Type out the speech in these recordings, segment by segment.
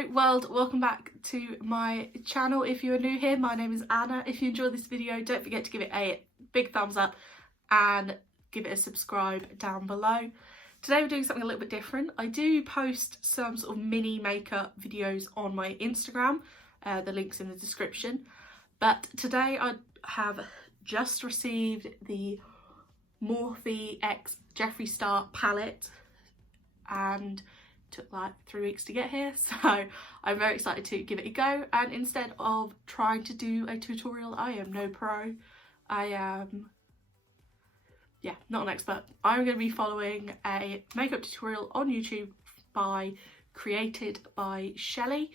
Hello world, welcome back to my channel. If you are new here, my name is Anna. If you enjoyed this video, don't forget to give it a big thumbs up and give it a subscribe down below. Today we're doing something a little bit different. I do post some sort of mini makeup videos on my Instagram, the link's in the description, but today I have just received the Morphe x Jeffree Star palette and took like 3 weeks to get here, so I'm very excited to give it a go. And instead of trying to do a tutorial, I am no pro, I am not an expert. I'm going to be following a makeup tutorial on YouTube by Created by Shelly.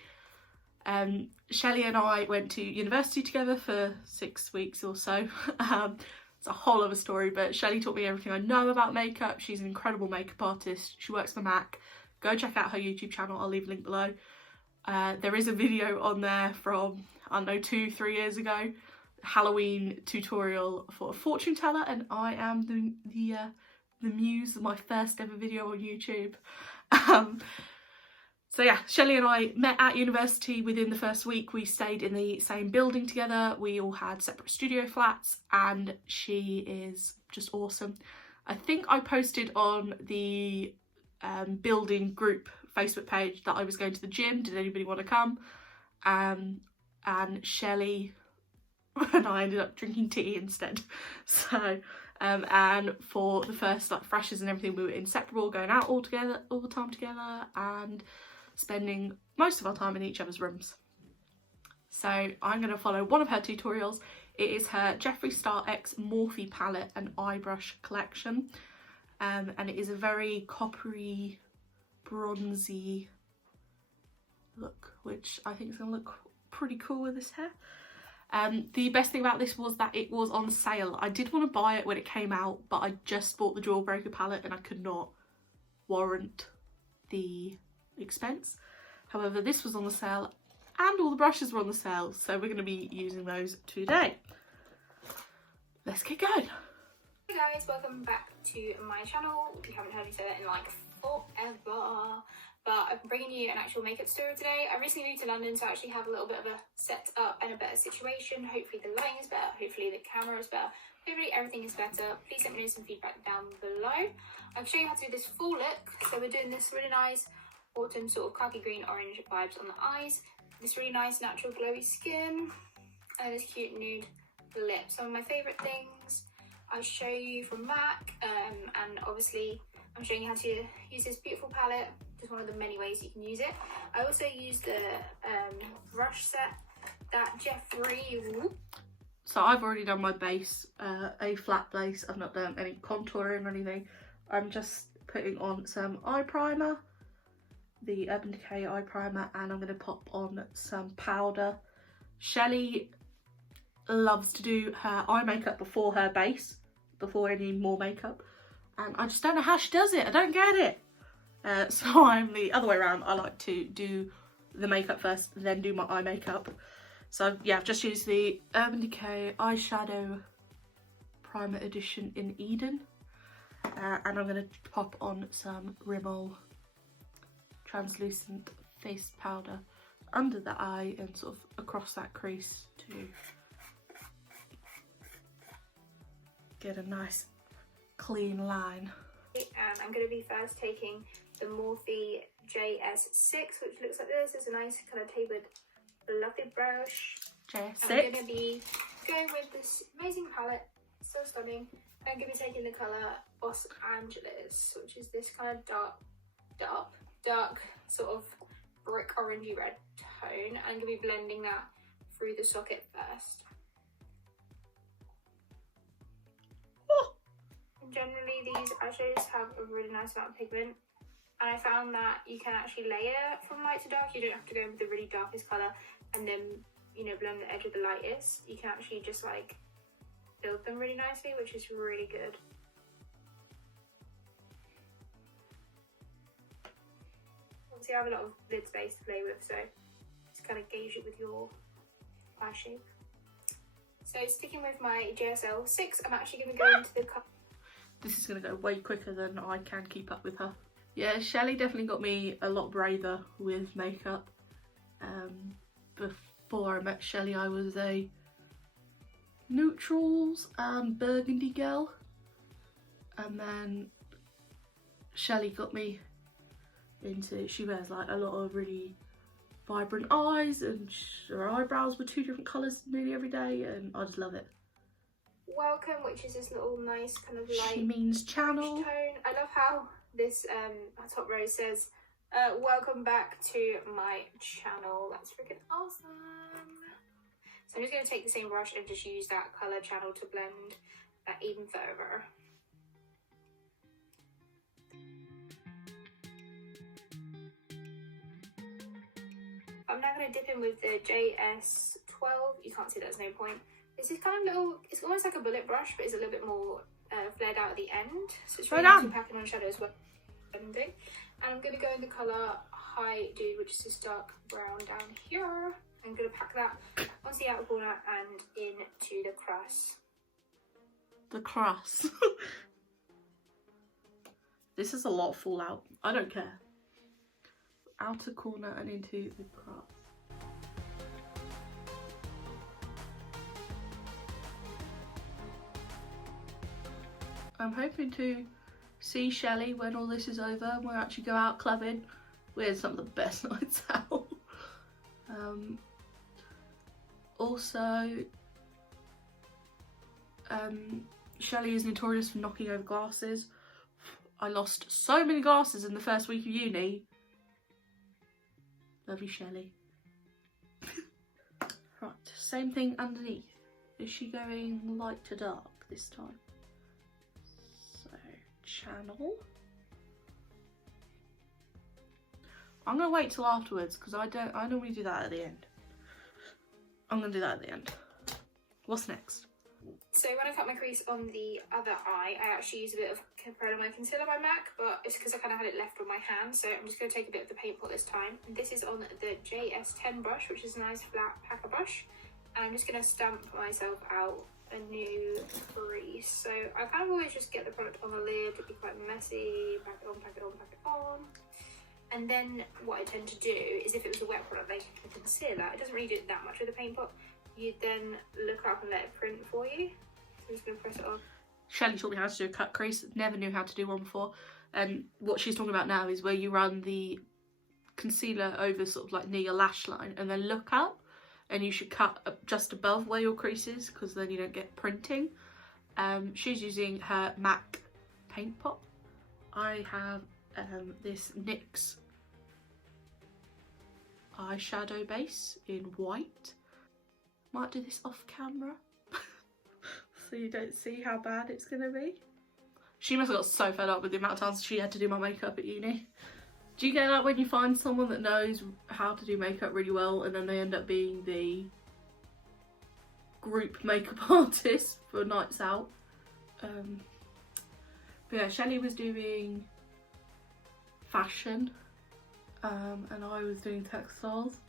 Shelly and I went to university together for 6 weeks or so. It's a whole other story, but Shelly taught me everything I know about makeup. She's an incredible makeup artist. She works for MAC. Go check out her YouTube channel, I'll leave a link below. There is a video on there from, I don't know, 2-3 years ago, Halloween tutorial for a fortune teller, and I am the muse of my first ever video on YouTube. So yeah, Shelly and I met at university. Within the first week we stayed in the same building together. We all had separate studio flats and she is just awesome. I think I posted on the building group Facebook page that I was going to the gym. Did anybody want to come? And Shelly and I ended up drinking tea instead. So and for the first like freshers and everything, we were inseparable, going out all together all the time together and spending most of our time in each other's rooms. So I'm going to follow one of her tutorials. It is her Jeffree Star x Morphe palette and eye brush collection. And it is a very coppery, bronzy look, which I think is going to look pretty cool with this hair. The best thing about this was that it was on sale. I did want to buy it when it came out, but I just bought the Jawbreaker palette and I could not warrant the expense. However, this was on the sale and all the brushes were on the sale, so we're going to be using those today. Let's get going. Hey guys, welcome back to my channel. If you haven't heard me say that in like forever, but I'm bringing you an actual makeup tutorial today. I recently moved to London, so I actually have a little bit of a setup and a better situation. Hopefully the lighting is better, hopefully the camera is better, hopefully everything is better. Please let me know some feedback down below. I'll show you how to do this full look. So we're doing this really nice autumn sort of khaki green orange vibes on the eyes, this really nice natural glowy skin, and this cute nude lip. Some of my favourite things I'll show you from MAC, and obviously I'm showing you how to use this beautiful palette, just one of the many ways you can use it. I also use the brush set that Jeffree. So I've already done my base, a flat base. I've not done any contouring or anything. I'm just putting on some eye primer, the Urban Decay eye primer, and I'm going to pop on some powder. Shelly loves to do her eye makeup before her base, before any more makeup, and I just don't know how she does it. I don't get it. So I'm the other way around. I like to do the makeup first, then do my eye makeup. So yeah, I've just used the Urban Decay eyeshadow primer edition in Eden, and I'm going to pop on some Rimmel translucent face powder under the eye and sort of across that crease to get a nice clean line. And I'm going to be first taking the Morphe JS6, which looks like this. It's a nice kind of tapered fluffy brush. JS6. I'm going to be going with this amazing palette, so stunning. I'm going to be taking the colour Los Angeles, which is this kind of dark sort of brick orangey red tone. I'm going to be blending that through the socket first. Generally these eyeshadows have a really nice amount of pigment, and I found that you can actually layer from light to dark. You don't have to go with the really darkest colour and then, you know, blend the edge with the lightest. You can actually just like build them really nicely, which is really good. Obviously I have a lot of lid space to play with, so just kind of gauge it with your eye shape. So sticking with my JSL6, I'm actually going to go into the colour. This is going to go way quicker than I can keep up with her. Yeah, Shelly definitely got me a lot braver with makeup. Before I met Shelly, I was a neutrals and burgundy girl, and then Shelly got me into, she wears like a lot of really vibrant eyes, and her eyebrows were 2 different colours nearly every day, and I just love it. Welcome, which is this little nice kind of light She means channel tone. I love how this top row says welcome back to my channel. That's freaking awesome. So I'm just going to take the same brush and just use that colour channel to blend that even further. I'm now going to dip in with the JS12. You can't see, there's no point. This is kind of little, it's almost like a bullet brush, but it's a little bit more flared out at the end. So it's really nice to pack on shadows while blending. And I'm going to go in the colour Hi Dude, which is this dark brown down here. I'm going to pack that onto the outer corner and into the crust. the crust. This is a lot of fallout. I don't care. Outer corner and into the crust. I'm hoping to see Shelly when all this is over and we'll actually go out clubbing. We had some of the best nights out. Also, Shelly is notorious for knocking over glasses. I lost so many glasses in the first week of uni. Love you, Shelly. Right, same thing underneath. Is she going light to dark this time? So, channel. I'm gonna wait till afterwards because I normally do that at the end. I'm gonna do that at the end. What's next? So when I cut my crease on the other eye, I actually use a bit of my concealer by MAC, but it's because I kind of had it left on my hand, so I'm just going to take a bit of the paint pot this time. And this is on the JS10 brush, which is a nice flat packer brush. And I'm just going to stamp myself out a new crease. So I kind of always just get the product on the lid, it'd be quite messy, pack it on, pack it on, pack it on. And then what I tend to do is, if it was a wet product like the concealer, it doesn't really do that much with the paint pot. You'd then look up and let it print for you. So I'm just going to press it on. Shelly taught me how to do a cut crease. Never knew how to do one before. And what she's talking about now is where you run the concealer over sort of like near your lash line and then look up, and you should cut up just above where your crease is because then you don't get printing. She's using her MAC paint pot. I have this NYX eyeshadow base in white. Might do this off camera so you don't see how bad it's gonna be. She must have got so fed up with the amount of times she had to do my makeup at uni. Do you get that when you find someone that knows how to do makeup really well and then they end up being the group makeup artist for nights out? But yeah, Shelly was doing fashion and I was doing textiles.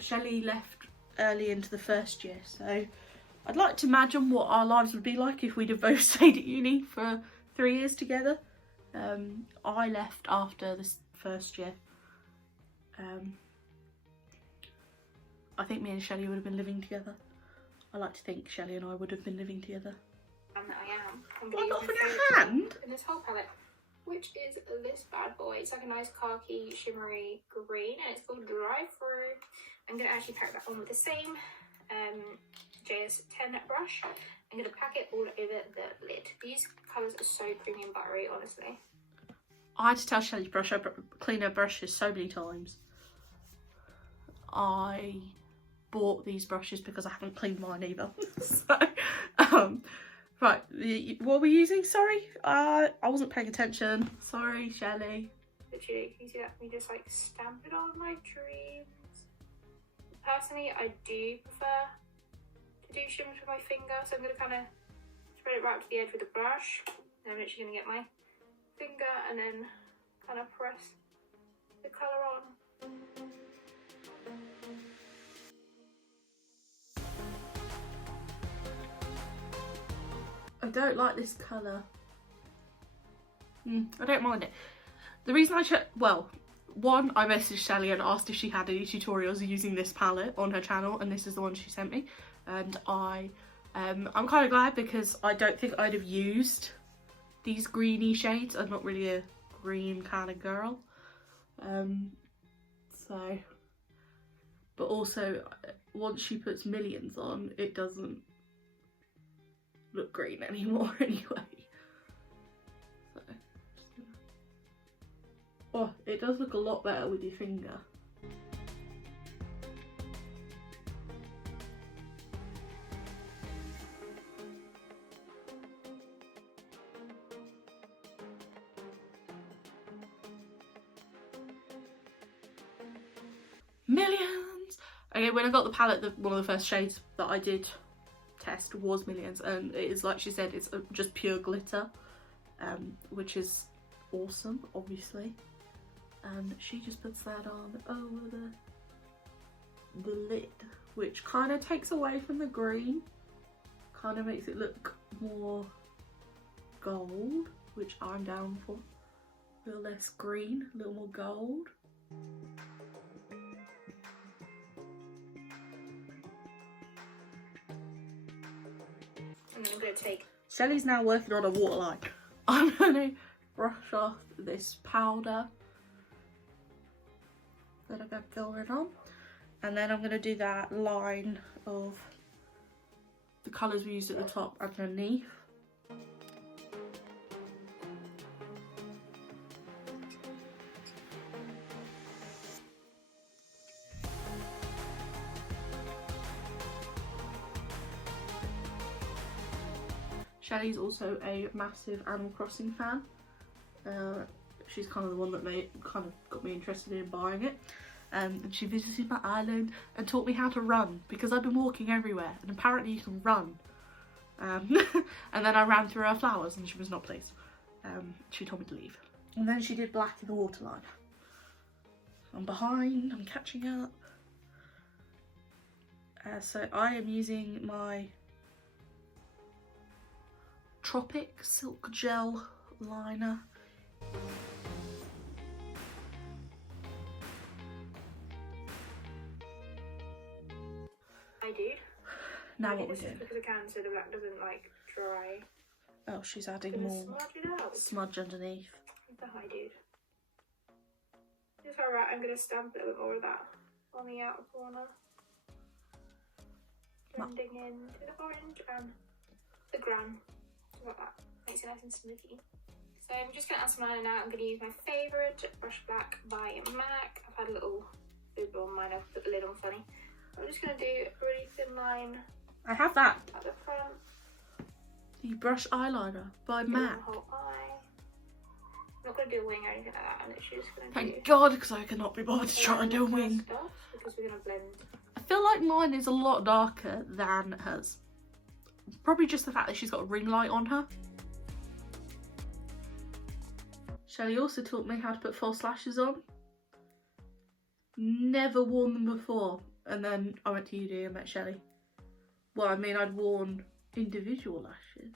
Shelly left early into the first year, so I'd like to imagine what our lives would be like if we'd have both stayed at uni for 3 years together. I left after this first year. I think me and Shelly would have been living together. I like to think Shelly and I would have been living together. That I am. I'm What, going not to from use your hand? in this whole palette, which is this bad boy. It's like a nice khaki shimmery green, and it's called Dry Fruit. I'm going to actually pack that on with the same JS10 brush. I'm going to pack it all over the lid. These colours are so creamy and buttery, honestly. I had to tell Shelly to clean her brushes so many times. I bought these brushes because I haven't cleaned mine either. So, right, what were we using? Sorry, I wasn't paying attention. Sorry, Shelly. Literally, can you see that? We just like stamp it on my dreams. Personally, I do prefer to do shimmers with my finger, so I'm going to kind of spread it right up to the edge with the brush. And I'm literally going to get my finger and then kind of press the colour on. I don't like this colour. I don't mind it. The reason I chose, well, one, I messaged Shelly and asked if she had any tutorials using this palette on her channel, and this is the one she sent me. And I'm kind of glad, because I don't think I'd have used these greeny shades. I'm not really a green kind of girl. But also, once she puts Millions on, it doesn't look green anymore anyway. So, oh, it does look a lot better with your finger. Millions! Okay, when I got the palette, one of the first shades that I did test was Millions, and it is, like she said, it's just pure glitter, which is awesome, obviously. And she just puts that on over the lid, which kind of takes away from the green, kind of makes it look more gold, which I'm down for. A little less green, a little more gold. And I'm going to take... Shelly's now working on a waterline. I'm going to brush off this powder that I've got going on. And then I'm going to do that line of the colours we used at the top underneath. Shelly's also a massive Animal Crossing fan. She's kind of the one that got me interested in buying it. And she visited my island and taught me how to run, because I've been walking everywhere and apparently you can run. And then I ran through her flowers and she was not pleased. She told me to leave. And then she did black in the waterline. I'm behind, I'm catching up. So I am using my Tropic Silk Gel liner. I do. Now what we're doing? Because I can, so the black doesn't like dry. Oh, she's adding more smudge underneath. The high dude. It's alright, I'm gonna stamp a little bit more of that on the outer corner. Blending into the orange and the brown. Like that. Makes it nice and smoky. So I'm just gonna add some liner now. I'm gonna use my favourite Brush Black by MAC. I've had a little boob on mine, I've put the lid on funny. I'm just going to do a really thin line. I have that. At the front. The brush eyeliner by MAC. The whole eye. I'm not going to do a wing or anything like that. I'm literally just going to Thank God, because I cannot be bothered to try and do a wing. Because we're going to blend. I feel like mine is a lot darker than hers. Probably just the fact that she's got a ring light on her. Shelly also taught me how to put false lashes on. Never worn them before. And then I went to UD and met Shelly. Well, I mean, I'd worn individual lashes.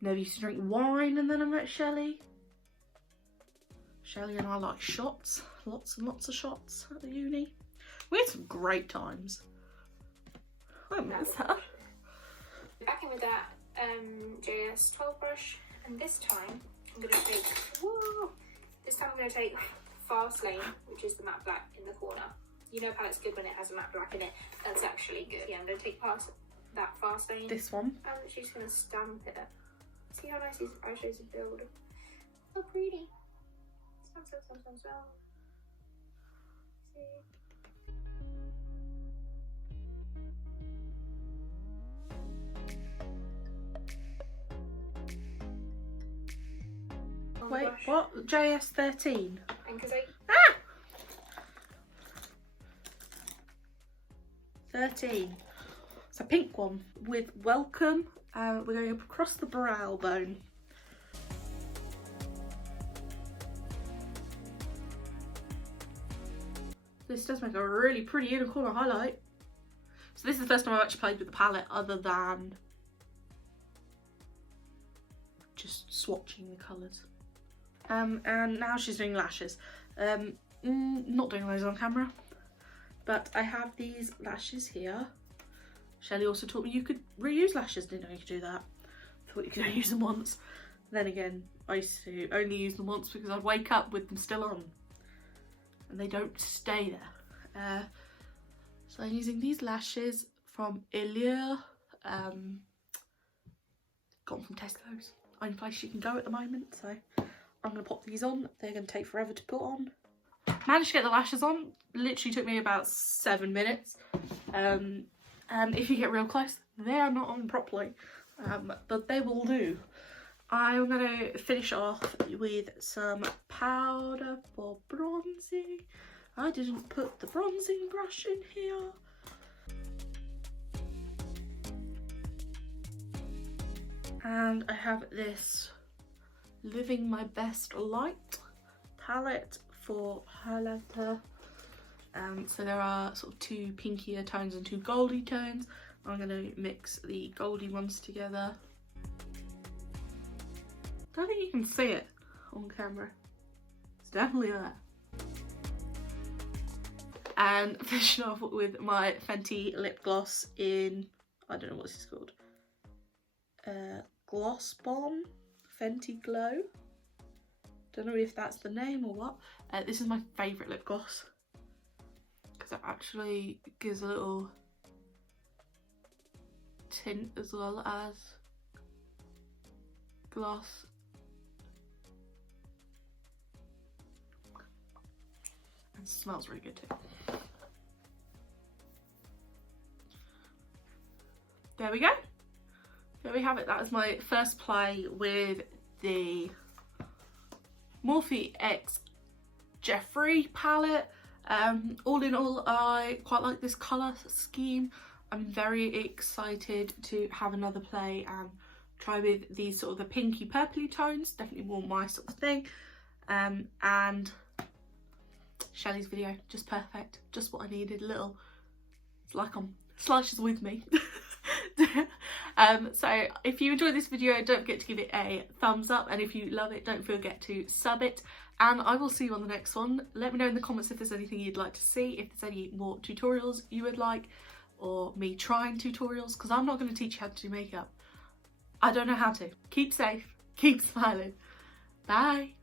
Never used to drink wine, and then I met Shelly. Shelly and I like shots. Lots and lots of shots at the uni. We had some great times. I miss her. Back in with that JS 12 brush, and this time I'm going to take... Whoa! This time I'm going to take Fast Lane, which is the matte black in the corner. You know palette's good when it has a matte black in it. That's actually good. Yeah, I'm going to take past that Fast Lane. This one. And she's going to stamp it. See how nice these eyeshadows build. So pretty. Stamp, stamp, stamp, stamp, stamp. See? Wait, what? JS 13? And because I... Ah! 13. It's a pink one with welcome. We're going up across the brow bone. This does make a really pretty inner corner highlight. So this is the first time I've actually played with the palette other than just swatching the colours. And now she's doing lashes. Not doing those on camera, but I have these lashes here. Shelly also taught me you could reuse lashes. Didn't know you could do that. Thought you could only use them once. Then again, I used to only use them once because I'd wake up with them still on and they don't stay there. So I'm using these lashes from Ilia, got them from Tesco's. Only place you can go at the moment, so I'm going to pop these on. They're going to take forever to put on. Managed to get the lashes on. Literally took me about 7 minutes. And if you get real close, they are not on properly, but they will do. I'm going to finish off with some powder for bronzing. I didn't put the bronzing brush in here. And I have this Living My Best Light palette for highlighter. So there are sort of 2 pinkier tones and 2 goldy tones. I'm going to mix the goldy ones together. I don't think you can see it on camera. It's definitely there. And finishing off with my Fenty lip gloss in, I don't know what this is called. Gloss Bomb Fenty Glow. Don't know if that's the name or what. This is my favourite lip gloss because it actually gives a little tint as well as gloss. And it smells really good too. There we go. There we have it. That was my first play with the Morphe X Jeffree palette. All in all, I quite like this colour scheme. I'm very excited to have another play and try with these sort of the pinky purpley tones. Definitely more my sort of thing. And Shelly's video, just perfect. Just what I needed. A little, it's like I'm slashes with me. So if you enjoyed this video, don't forget to give it a thumbs up, and if you love it, don't forget to sub it, and I will see you on the next one. Let me know in the comments if there's anything you'd like to see, if there's any more tutorials you would like, or me trying tutorials, because I'm not going to teach you how to do makeup. I don't know how to. Keep safe, keep smiling. Bye.